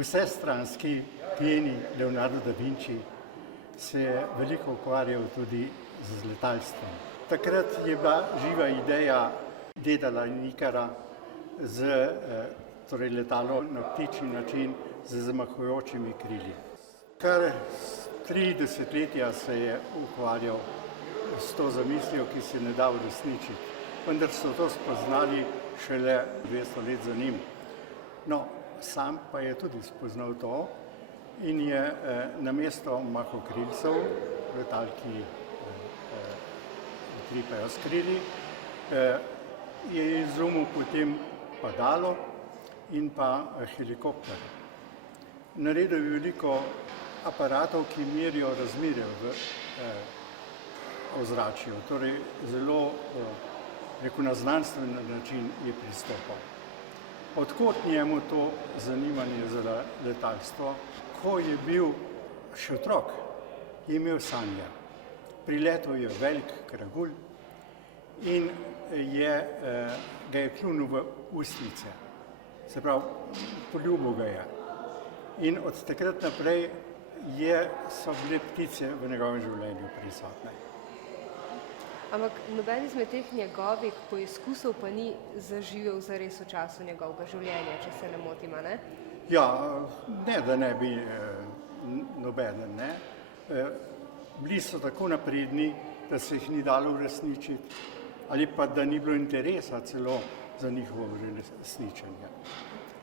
vsestranski genij Leonardo da Vinci se je veliko ukvarjal tudi z letalstvom. Takrat je bila živa ideja Dedala in Ikara z torej letalo na ptičji način z zamahujočimi krili. Kar 3 desetletja se je ukvarjal s to zamislijo, ki se ne da uresničiti, vendar so to spoznali šele 200 let za njim. No, sam pa je tudi spoznal to in je namesto mahokrilcev, letal, ki utripajo s krili, je izumil potem padalo in pa helikopter. Naredil je veliko aparatov, ki merijo razmere v ozračju, torej zelo na znanstven način je pristopal. Odkot njemu to zanimanje za letalstvo? Ko je bil še otrok, je imel sanje. Priletel je velik kragulj in ga je kljunil v ustnice. Se pravi, poljubil ga je. In od takrat naprej so bile ptice v njegovem življenju prisotne. Ampak noben izmed teh njegovih poizkusov pa ni zaživel zares v času njegovega življenja, če se ne motim, ne? Ja, ne, da ne bi nobeden, ne. Bili so tako napredni, da se jih ni dalo uresničiti, ali pa da ni bilo interesa celo za njihovo uresničenje.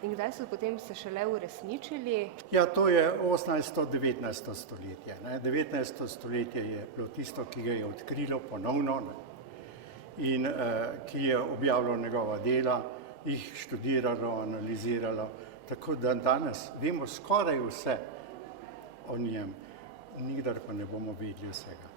In kdaj so potem se šele uresničili? Ja, to je 18. 19. stoletje. 19. stoletje je bilo tisto, ki ga je odkrilo ponovno in ki je objavilo njegova dela, jih študiralo, analiziralo, tako da danes vemo skoraj vse o njem, nikdar pa ne bomo videli vsega.